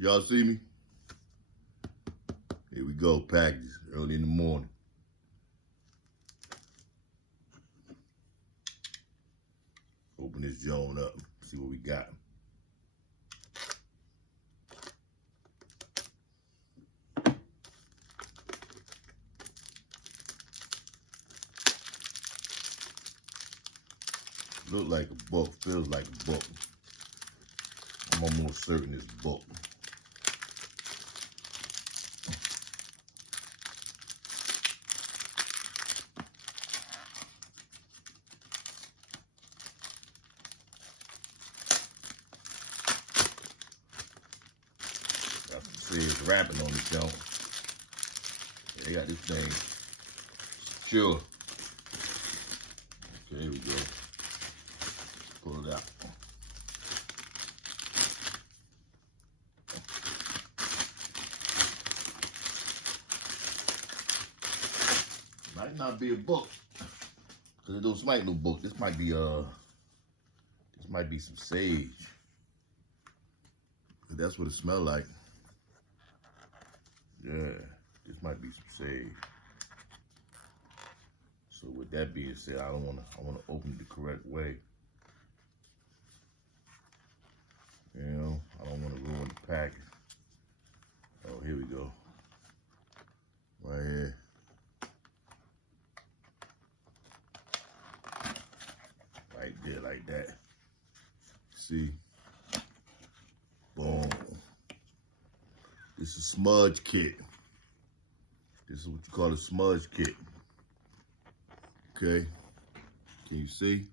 Y'all see me? Here we go, packages, early in the morning. Open this joint up, see what we got. Look like a book, feels like a book. I'm almost certain it's a book. Got some serious wrapping on this joint. Yeah, they got this thing secure. Okay, here we go. Pull it out. Might not be a book, cause it don't smell like no book. This might be some sage. But that's what it smells like. Yeah, this might be some sage. So with that being said, I wanna open it the correct way. You know, I don't wanna ruin the package. Oh, here we go. Right here. Right there, like that. See? Boom. This is a smudge kit. This is what you call a smudge kit. Okay? Can you see?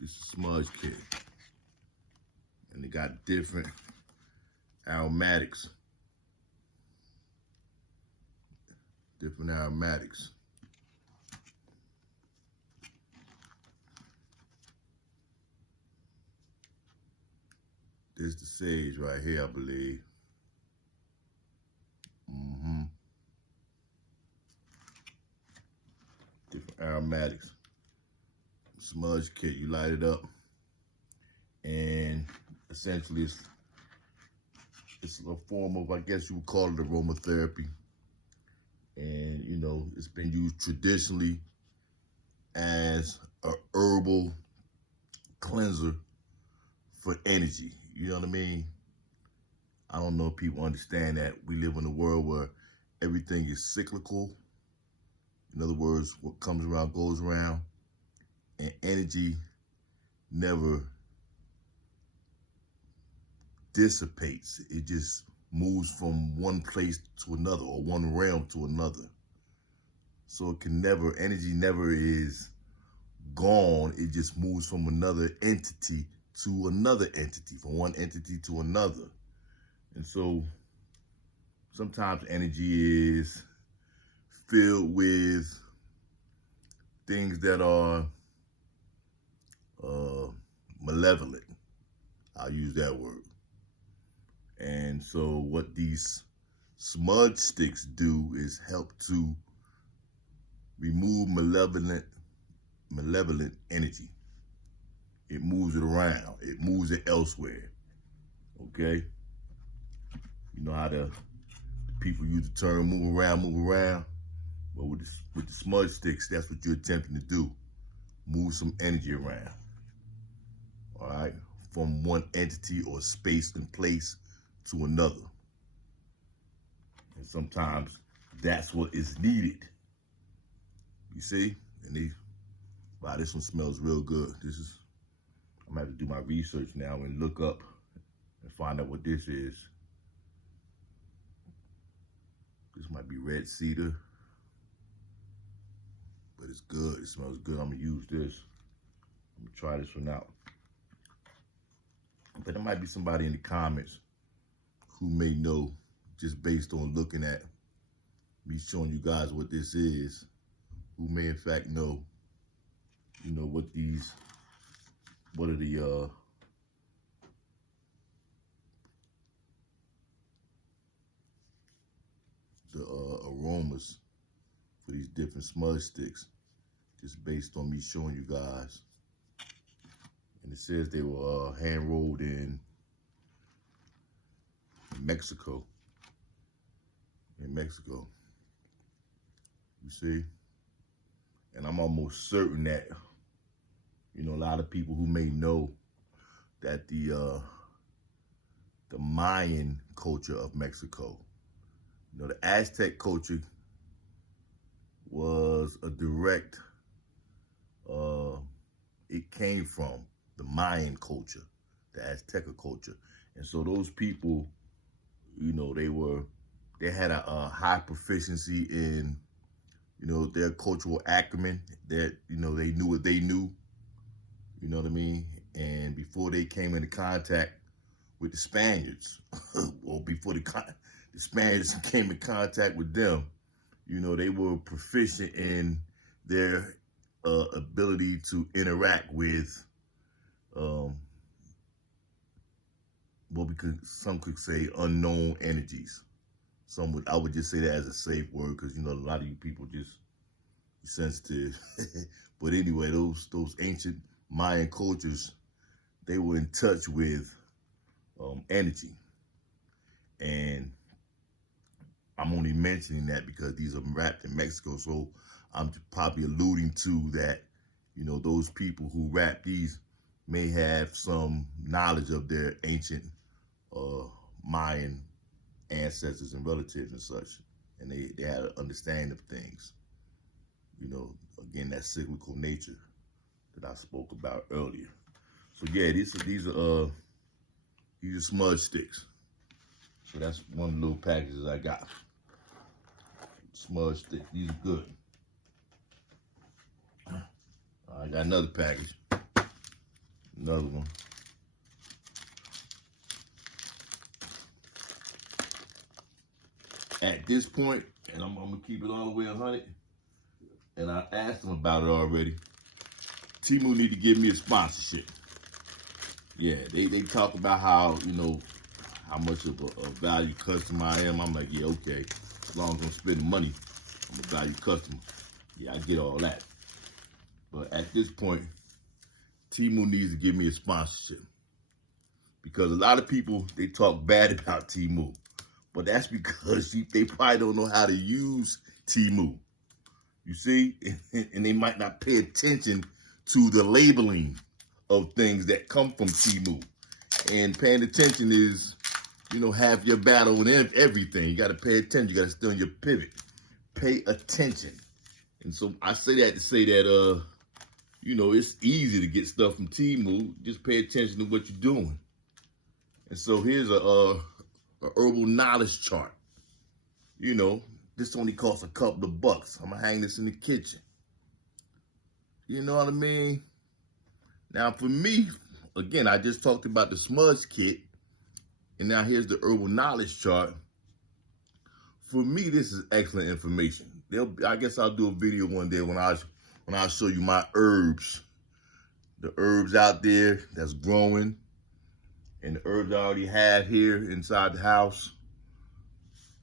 This is a smudge kit. And they got different aromatics. Different aromatics. This is the sage right here, I believe. Different aromatics. Smudge kit, you light it up, and essentially it's a form of, I guess you would call it, aromatherapy. And you know, it's been used traditionally as a herbal cleanser for energy. You know what I mean? I don't know if people understand that we live in a world where everything is cyclical. In other words, what comes around goes around, and energy never dissipates. It just moves from one place to another, or one realm to another. So it can never, energy never is gone. It just moves from another entity to another entity, from one entity to another. And so sometimes energy is filled with things that are malevolent. I'll use that word. And so what these smudge sticks do is help to remove malevolent energy. It moves it around. It moves it elsewhere. Okay? You know how the people use the term move around? But with the smudge sticks, that's what you're attempting to do. Move some energy around. All right? From one entity or space and place to another. And sometimes that's what is needed. You see? And wow, this one smells real good. I'm gonna have to do my research now and look up and find out what this is. This might be red cedar, but it's good. It smells good. I'm gonna use this. I'm gonna try this one out. But there might be somebody in the comments who may know, just based on looking at me showing you guys what this is, who may in fact know, you know, what are the aromas for these different smudge sticks, just based on me showing you guys. And And it says they were hand rolled in Mexico. In Mexico. You see? And I'm almost certain that, you know, a lot of people who may know that the Mayan culture of Mexico, you know, the Aztec culture was a direct, it came from the Mayan culture, the Azteca culture. And so those people, you know, they had a high proficiency in, you know, their cultural acumen, that, you know, they knew what they knew, you know what I mean? And before they came into contact with the Spaniards, or before the Spaniards came in contact with them, you know, they were proficient in their ability to interact with some could say unknown energies. I would just say that as a safe word, because, you know, a lot of you people just sensitive. But anyway, those ancient Mayan cultures, they were in touch with energy. And I'm only mentioning that because these are wrapped in Mexico, so I'm probably alluding to that, you know, those people who rap these may have some knowledge of their ancient Mayan ancestors and relatives and such, and they had an understanding of things. You know, again, that cyclical nature that I spoke about earlier. So yeah, these are smudge sticks. So that's one of the little packages I got. Smudge sticks. These are good. I got another package. Another one. At this point, and I'm gonna keep it all the way 100, and I asked them about it already. Temu need to give me a sponsorship. Yeah, they talk about how, you know, how much of a value customer I am. I'm like, yeah, okay. As long as I'm spending money, I'm a value customer. Yeah, I get all that. But at this point, Temu needs to give me a sponsorship. Because a lot of people, they talk bad about Temu. But that's because they probably don't know how to use Temu. You see? And they might not pay attention to the labeling of things that come from Temu. And paying attention is, you know, half your battle in everything. You got to pay attention. You got to stay on your pivot. Pay attention. And so I say that to say that, you know, it's easy to get stuff from Temu. Just pay attention to what you're doing. And so here's a herbal knowledge chart. You know, this only costs a couple of bucks. I'm gonna hang this in the kitchen. You know what I mean? Now for me, again, I just talked about the smudge kit, and now here's the herbal knowledge chart. For me, this is excellent information. I guess I'll do a video one day when I show you my herbs. The herbs out there that's growing, and the herbs I already have here inside the house.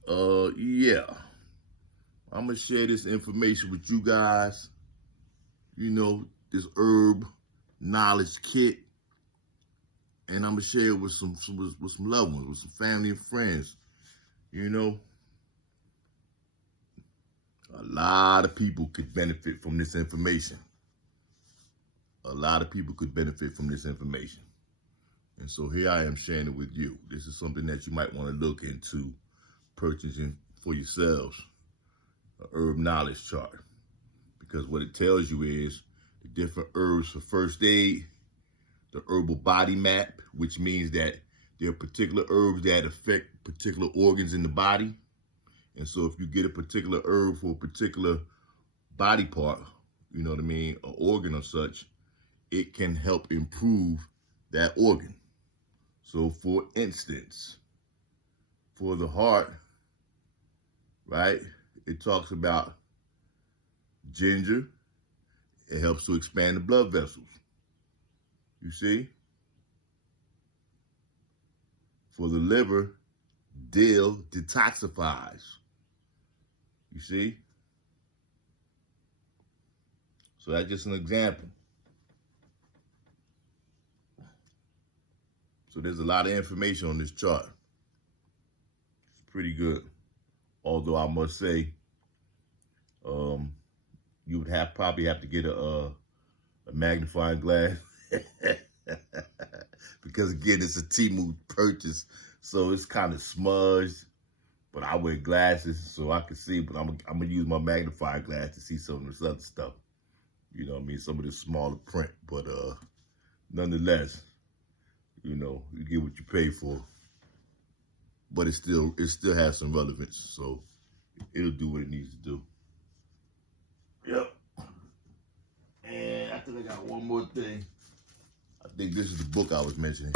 Yeah. I'm gonna share this information with you guys. You know, this herb knowledge kit, and I'm gonna share it with some loved ones, with some family and friends. You know, a lot of people could benefit from this information. A lot of people could benefit from this information. And so here I am sharing it with you. This is something that you might want to look into purchasing for yourselves, a herb knowledge chart. Because what it tells you is the different herbs for first aid, the herbal body map, which means that there are particular herbs that affect particular organs in the body. And so if you get a particular herb for a particular body part, you know what I mean, an organ or such, it can help improve that organ. So for instance, for the heart, right, it talks about ginger. It helps to expand the blood vessels. You see? For the liver, dill detoxifies. You see? So that's just an example. So there's a lot of information on this chart. It's pretty good. Although I must say, you would probably have to get a magnifying glass because again, it's a Temu purchase, so it's kind of smudged. But I wear glasses so I can see. But I'm gonna use my magnifying glass to see some of this other stuff. You know what I mean? Some of the smaller print, but nonetheless, you know, you get what you pay for. But it still has some relevance, so it'll do what it needs to do. Yep. And I think I got one more thing. I think this is the book I was mentioning.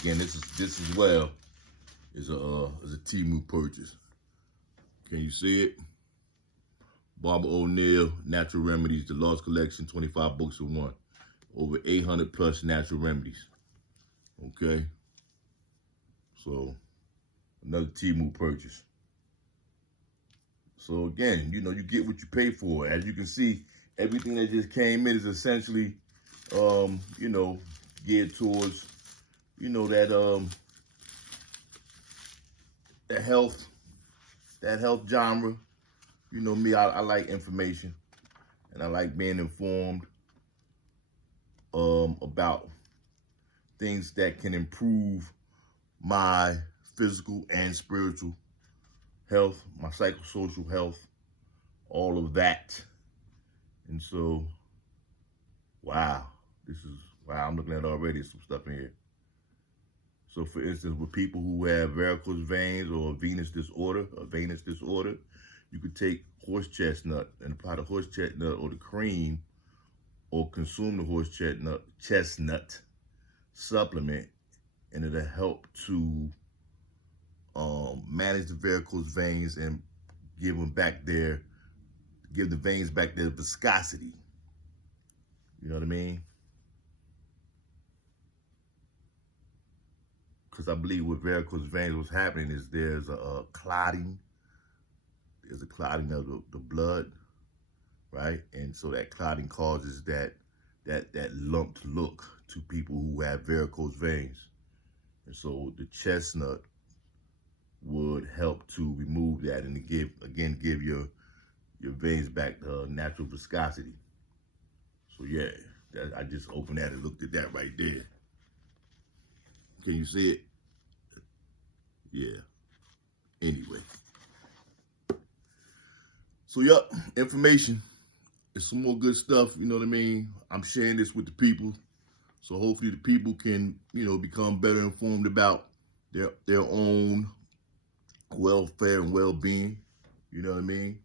Again, this as well is a Temu purchase. Can you see it? Barbara O'Neill, Natural Remedies, The Lost Collection, 25 books in one. Over 800 plus natural remedies. Okay? So, another Temu purchase. So again, you know, you get what you pay for. As you can see, everything that just came in is essentially, you know, geared towards, you know, that health genre. You know me, I like information, and I like being informed about things that can improve my physical and spiritual health, my psychosocial health, all of that. And so, wow, I'm looking at already some stuff in here. So for instance, with people who have varicose veins or a venous disorder, you could take horse chestnut and apply the horse chestnut or the cream, or consume the horse chestnut supplement, and it'll help to manage the varicose veins and give the veins back their viscosity. You know what I mean? Because I believe with varicose veins, what's happening is there's a clotting. There's a clotting of the blood, right? And so that clotting causes that lumped look to people who have varicose veins. And so the chestnut would help to remove that and to give your veins back natural viscosity. So yeah, I just opened that and looked at that right there. Can you see it? Yeah. Anyway. So yep, information. It's some more good stuff, you know what I mean? I'm sharing this with the people. So hopefully the people can, you know, become better informed about their own welfare and well-being. You know what I mean?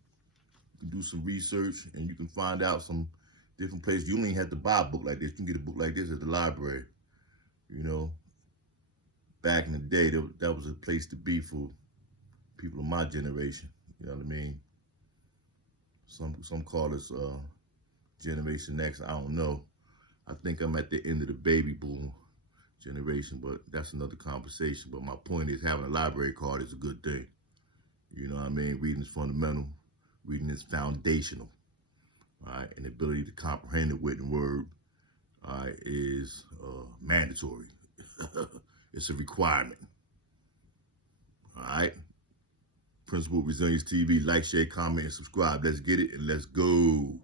You can do some research and you can find out some different places. You don't even have to buy a book like this. You can get a book like this at the library. You know, back in the day, that was a place to be for people of my generation. You know what I mean? Some call us Generation X. I don't know. I think I'm at the end of the baby boom generation, but that's another conversation. But my point is, having a library card is a good thing. You know what I mean? Reading is fundamental. Reading is foundational. All right? And the ability to comprehend the written word, all right, is mandatory. It's a requirement. All right? Principal Resilience TV. Like, share, comment, and subscribe. Let's get it and let's go.